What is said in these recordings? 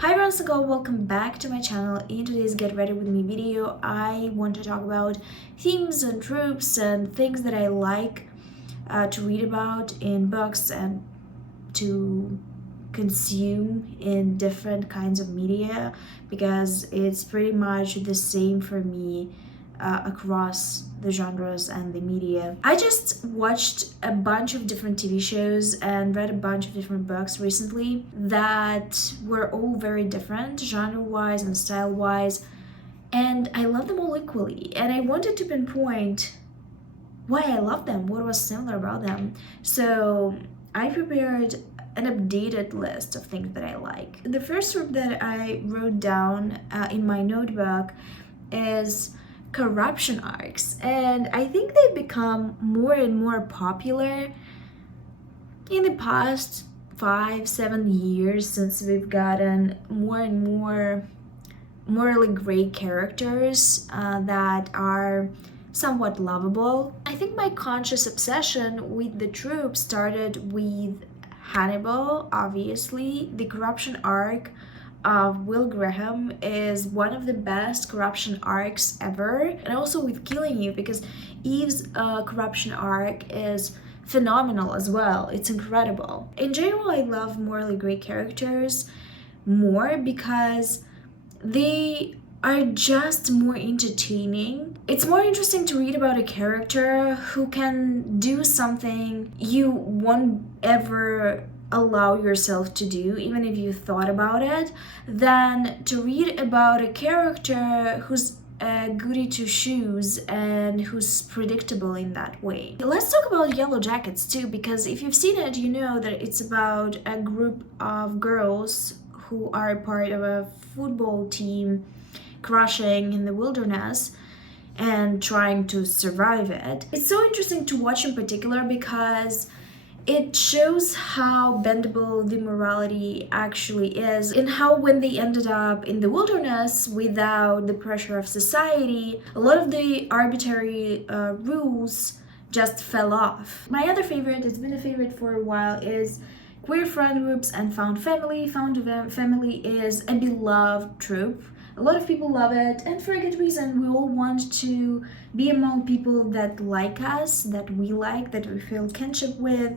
Hi everyone, welcome back to my channel. In today's Get Ready With Me video, I want to talk about themes and tropes and things that I like to read about in books and to consume in different kinds of media, because it's pretty much the same for me across the genres and the media. I just watched a bunch of different TV shows and read a bunch of different books recently that were all very different genre-wise and style-wise, and I love them all equally, and I wanted to pinpoint why I love them, what was similar about them. So I prepared an updated list of things that I like. The first trope that I wrote down in my notebook is corruption arcs, and I think they've become more and more popular in the past 5-7 years, since we've gotten more and more morally gray characters that are somewhat lovable. I think my conscious obsession with the trope started with Hannibal. Obviously, the corruption arc of Will Graham is one of the best corruption arcs ever, and also with Killing You, because Eve's corruption arc is phenomenal as well. It's incredible. In general, I love morally gray characters more because they are just more entertaining. It's more interesting to read about a character who can do something you won't ever allow yourself to do, even if you thought about it, than to read about a character who's a goody two shoes and who's predictable in that way. Let's talk about Yellow Jackets too, because if you've seen it, you know that it's about a group of girls who are part of a football team crashing in the wilderness and trying to survive it. It's so interesting to watch in particular because it shows how bendable the morality actually is, and how when they ended up in the wilderness without the pressure of society, a lot of the arbitrary rules just fell off. My other favorite, it's been a favorite for a while, is queer friend groups and found family. Found family is a beloved trope. A lot of people love it, and for a good reason. We all want to be among people that like us, that we like, that we feel kinship with.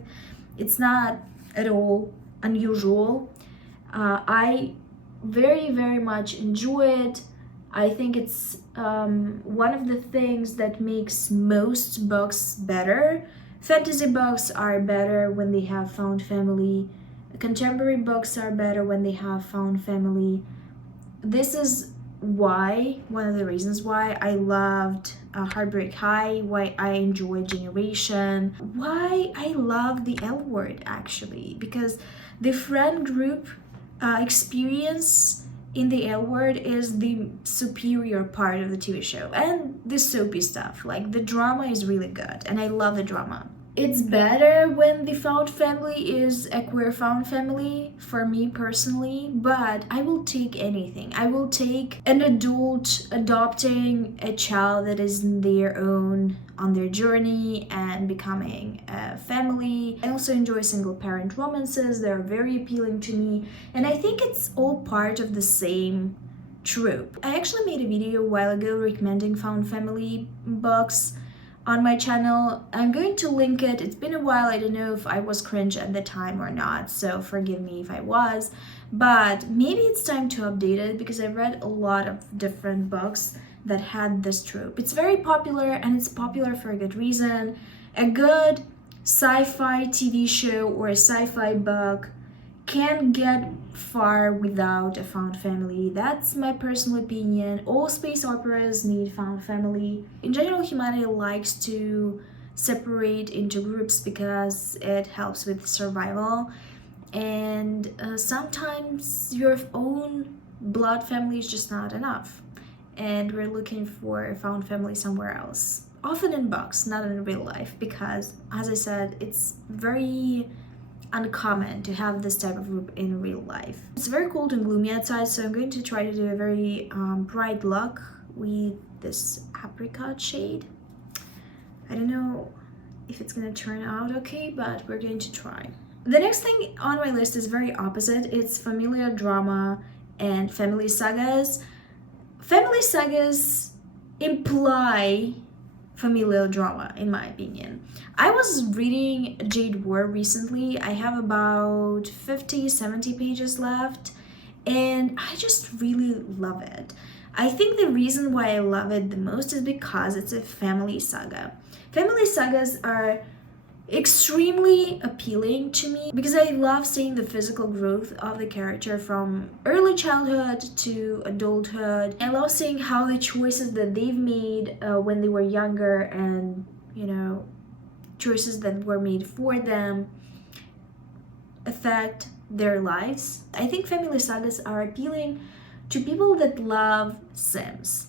It's not at all unusual. I very much enjoy it. I think it's one of the things that makes most books better. Fantasy books are better when they have found family. Contemporary books are better when they have found family. This is why, one of the reasons why I loved Heartbreak High, why I enjoyed Generation, why I love the L Word actually, because the friend group experience in the L Word is the superior part of the TV show, and the soapy stuff, like the drama is really good, and I love the drama. It's better when the found family is a queer found family, for me personally, but I will take anything. I will take an adult adopting a child that is their own on their journey and becoming a family. I also enjoy single parent romances. They're very appealing to me, and I think it's all part of the same trope. I actually made a video a while ago recommending found family books on my channel. I'm going to link it. It's been a while. I don't know if I was cringe at the time or not, so forgive me if I was, but maybe it's time to update it, because I've read a lot of different books that had this trope. It's very popular, and it's popular for a good reason. A good sci-fi TV show or a sci-fi book can't get far without a found family. That's my personal opinion. All space operas need found family. In general, humanity likes to separate into groups because it helps with survival, and sometimes your own blood family is just not enough, and we're looking for a found family somewhere else, often in books, not in real life, because as I said, it's very uncommon to have this type of group in real life. It's very cold and gloomy outside, so I'm going to try to do a very bright look with this apricot shade. I don't know if it's gonna turn out okay, but we're going to try. The next thing on my list is very opposite. It's familial drama and family sagas. Family sagas imply familial drama, in my opinion. I was reading Jade War recently. I have about 50-70 pages left, and I just really love it. I think the reason why I love it the most is because it's a family saga. Family sagas are extremely appealing to me because I love seeing the physical growth of the character from early childhood to adulthood. I love seeing how the choices that they've made when they were younger, and choices that were made for them, affect their lives. I think family sagas are appealing to people that love Sims.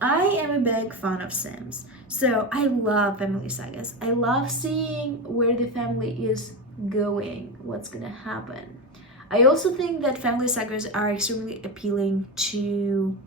I am a big fan of Sims, so I love family sagas. I love seeing where the family is going, what's gonna happen. I also think that family sagas are extremely appealing to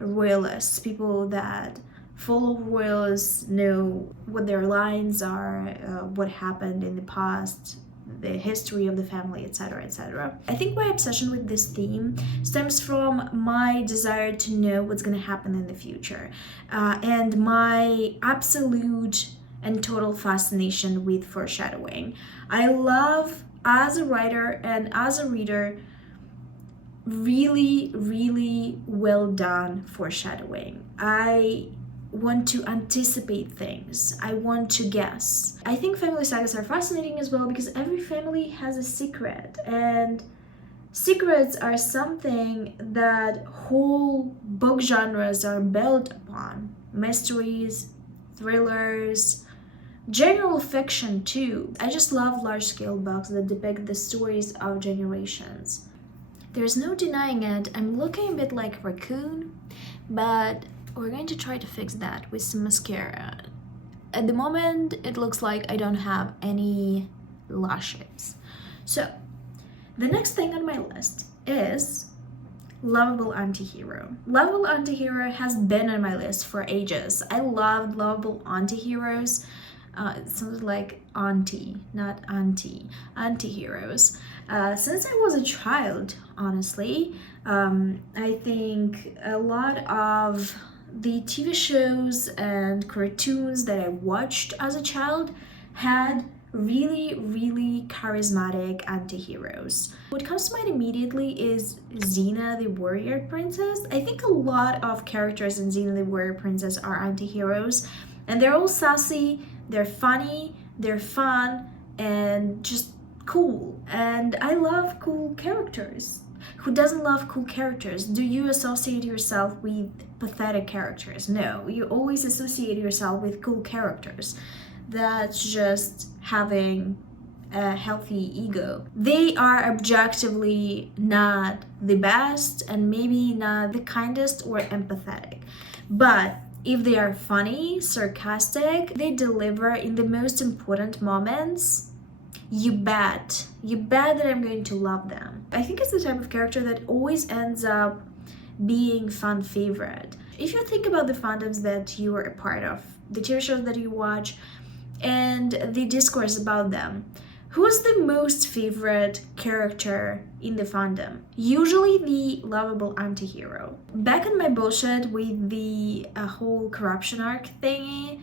royalists, people that follow royals, know what their lines are, what happened in the past, the history of the family, etc., etc. I think my obsession with this theme stems from my desire to know what's going to happen in the future, and my absolute and total fascination with foreshadowing. I love, as a writer and as a reader, really, really well done foreshadowing. I want to anticipate things. I want to guess. I think family sagas are fascinating as well because every family has a secret, and secrets are something that whole book genres are built upon. Mysteries, thrillers, general fiction too. I just love large-scale books that depict the stories of generations. There's no denying it, I'm looking a bit like a raccoon, but we're going to try to fix that with some mascara. At the moment, it looks like I don't have any lashes. So, the next thing on my list is Lovable Anti-hero. Lovable Anti-hero has been on my list for ages. I loved Lovable Anti-heroes. It sounds like auntie, not auntie. Anti-heroes. Since I was a child, honestly, I think a lot of the TV shows and cartoons that I watched as a child had really, really charismatic anti-heroes. What comes to mind immediately is Xena the Warrior Princess. I think a lot of characters in Xena the Warrior Princess are anti-heroes, and they're all sassy, they're funny, they're fun, and just cool. And I love cool characters. Who doesn't love cool characters? Do you associate yourself with pathetic characters? No, you always associate yourself with cool characters. That's just having a healthy ego. They are objectively not the best and maybe not the kindest or empathetic, but if they are funny, sarcastic, they deliver in the most important moments, you bet that I'm going to love them. I think it's the type of character that always ends up being fan favorite. If you think about the fandoms that you are a part of, the TV shows that you watch, and the discourse about them, who's the most favorite character in the fandom? Usually the lovable anti-hero. Back on my bullshit with the whole corruption arc thingy,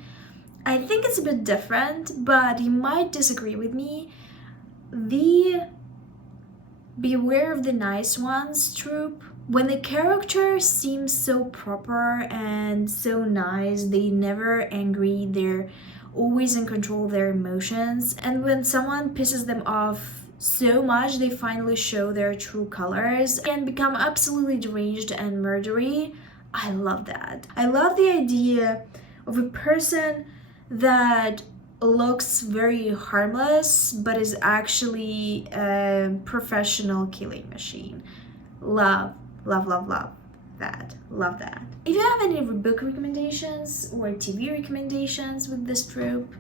I think it's a bit different, but you might disagree with me. The Beware of the Nice Ones trope, when the character seems so proper and so nice, they never angry, they're always in control of their emotions, and when someone pisses them off so much, they finally show their true colors and become absolutely deranged and murdery. I love that. I love the idea of a person that looks very harmless but is actually a professional killing machine. Love that. Love that. If you have any book recommendations or TV recommendations with this trope,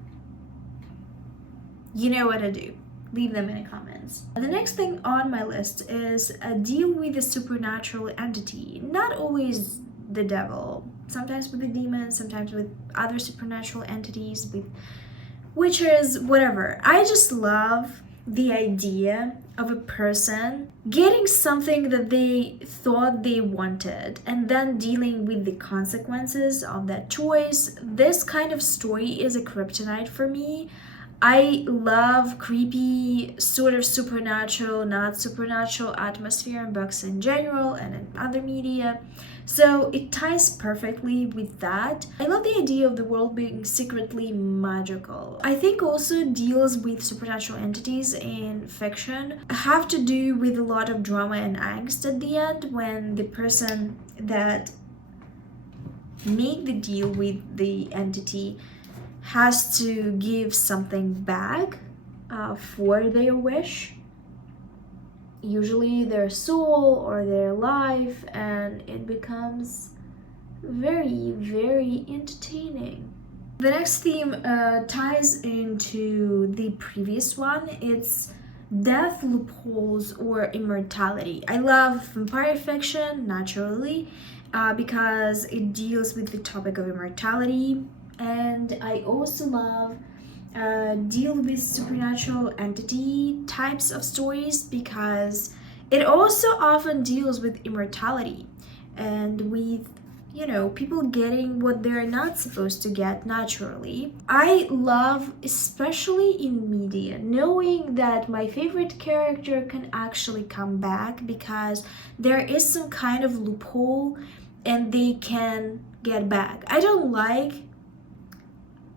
you know what to do. Leave them in the comments. The next thing on my list is a deal with a supernatural entity. Not always the devil, sometimes with the demons, sometimes with other supernatural entities, with witches, whatever. I just love the idea of a person getting something that they thought they wanted and then dealing with the consequences of that choice. This kind of story is a kryptonite for me. I love creepy, sort of supernatural, not supernatural atmosphere in books in general and in other media. So it ties perfectly with that. I love the idea of the world being secretly magical. I think also deals with supernatural entities in fiction have to do with a lot of drama and angst at the end when the person that make the deal with the entity has to give something back for their wish, usually their soul or their life, and it becomes very, very entertaining. The next theme ties into the previous one. It's death, loopholes, or immortality. I love vampire fiction, naturally, because it deals with the topic of immortality. And I also love deal with supernatural entity types of stories because it also often deals with immortality and with, you know, people getting what they're not supposed to get naturally. I love, especially in media, knowing that my favorite character can actually come back because there is some kind of loophole and they can get back. I don't like,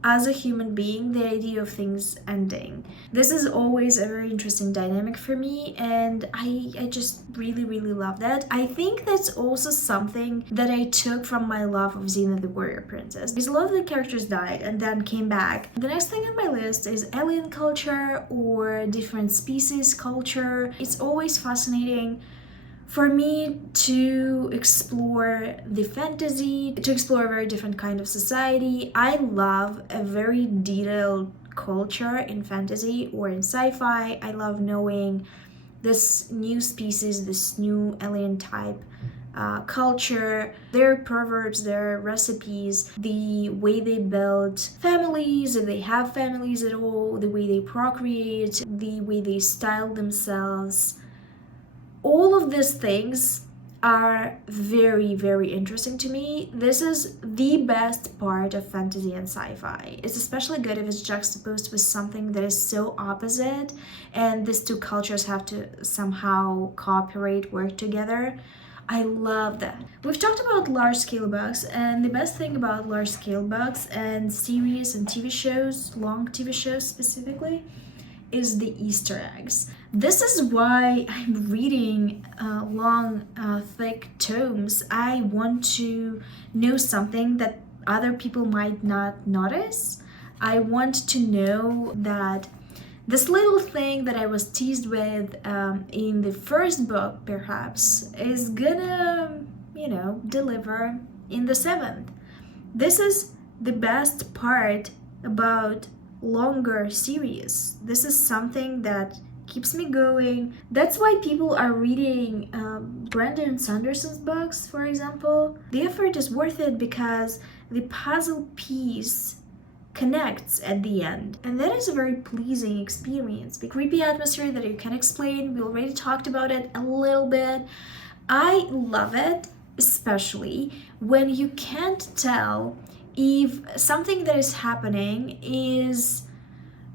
as a human being, the idea of things ending. This is always a very interesting dynamic for me, and I just really, really love that. I think that's also something that I took from my love of Xena the Warrior Princess, because a lot of the characters died and then came back. The next thing on my list is alien culture or different species culture. It's always fascinating for me to explore the fantasy, to explore a very different kind of society. I love a very detailed culture in fantasy or in sci-fi. I love knowing this new species, this new alien type culture, their proverbs, their recipes, the way they build families, if they have families at all, the way they procreate, the way they style themselves. All of these things are very, very interesting to me. This is the best part of fantasy and sci-fi. It's especially good if it's juxtaposed with something that is so opposite and these two cultures have to somehow cooperate, work together. I love that. We've talked about large-scale books, and the best thing about large-scale books and series and TV shows, long TV shows specifically, is the Easter eggs. This is why I'm reading long, thick tomes. I want to know something that other people might not notice. I want to know that this little thing that I was teased with in the first book, perhaps, is gonna, you know, deliver in the seventh. This is the best part about longer series. This is something that keeps me going. That's why people are reading Brandon Sanderson's books, for example. The effort is worth it because the puzzle piece connects at the end, and that is a very pleasing experience. The creepy atmosphere that you can explain, we already talked about it a little bit. I love it, especially when you can't tell if something that is happening is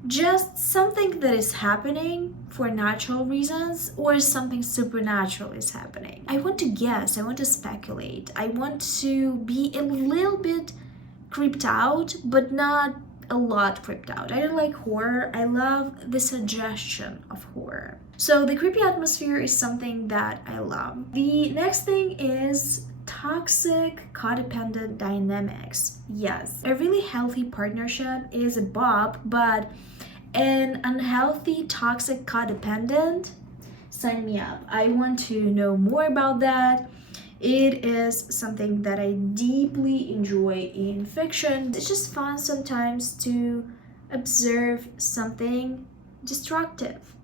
just something that is happening for natural reasons or something supernatural is happening. I want to guess, I want to speculate, I want to be a little bit creeped out, but not a lot creeped out. I don't like horror, I love the suggestion of horror. So the creepy atmosphere is something that I love. The next thing is toxic codependent dynamics. Yes, a really healthy partnership is a bop, but an unhealthy toxic codependent, sign me up. I want to know more about that. It is something that I deeply enjoy in fiction. It's just fun sometimes to observe something destructive.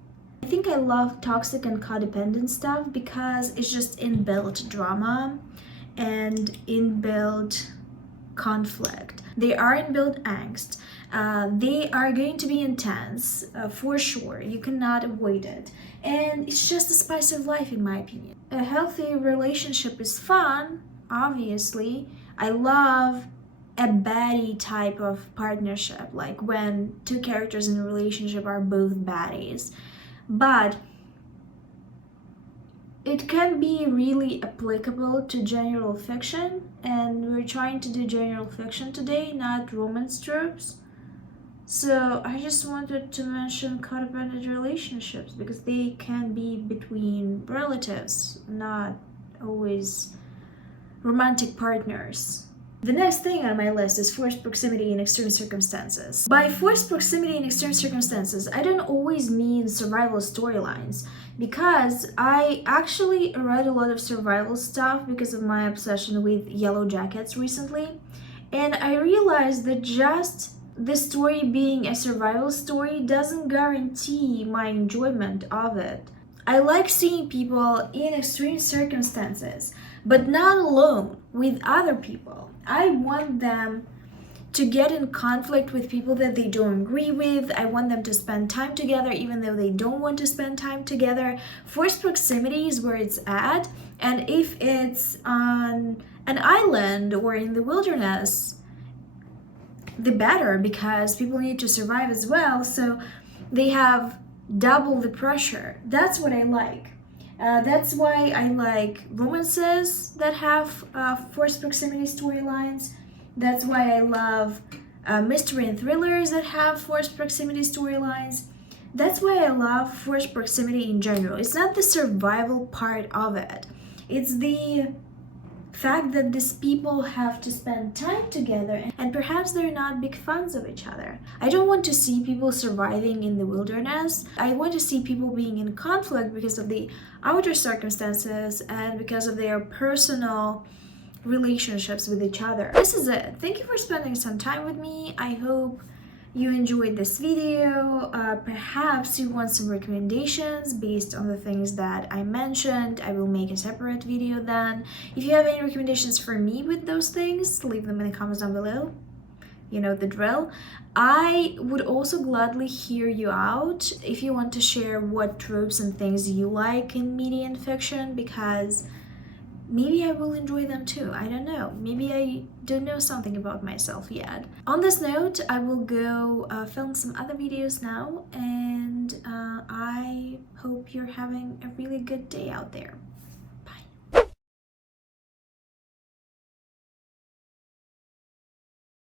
I think I love toxic and codependent stuff because it's just inbuilt drama and inbuilt conflict. They are inbuilt angst. They are going to be intense, for sure. You cannot avoid it. And it's just the spice of life, in my opinion. A healthy relationship is fun, obviously. I love a baddie type of partnership, like when two characters in a relationship are both baddies. But it can be really applicable to general fiction, and we're trying to do general fiction today, not romance tropes. So I just wanted to mention codependent relationships because they can be between relatives, not always romantic partners. The next thing on my list is forced proximity in extreme circumstances. By forced proximity in extreme circumstances, I don't always mean survival storylines, because I actually read a lot of survival stuff because of my obsession with yellow jackets recently, and I realized that just the story being a survival story doesn't guarantee my enjoyment of it. I like seeing people in extreme circumstances, but not alone, with other people. I want them to get in conflict with people that they don't agree with. I want them to spend time together even though they don't want to spend time together. Forced proximity is where it's at, and if it's on an island or in the wilderness, the better, because people need to survive as well, so they have double the pressure. That's what I like. That's why I like romances that have forced proximity storylines. That's why I love mystery and thrillers that have forced proximity storylines. That's why I love forced proximity in general. It's not the survival part of it. It's the fact that these people have to spend time together, and perhaps they're not big fans of each other. I don't want to see people surviving in the wilderness. I want to see people being in conflict because of the outer circumstances and because of their personal relationships with each other. This is it. Thank you for spending some time with me. I hope you enjoyed this video. Perhaps you want some recommendations based on the things that I mentioned. I will make a separate video then. If you have any recommendations for me with those things, leave them in the comments down below. You know the drill. I would also gladly hear you out if you want to share what tropes and things you like in media and fiction, because maybe I will enjoy them too. I don't know. Maybe I don't know something about myself yet. On this note, I will go film some other videos now, and I hope you're having a really good day out there.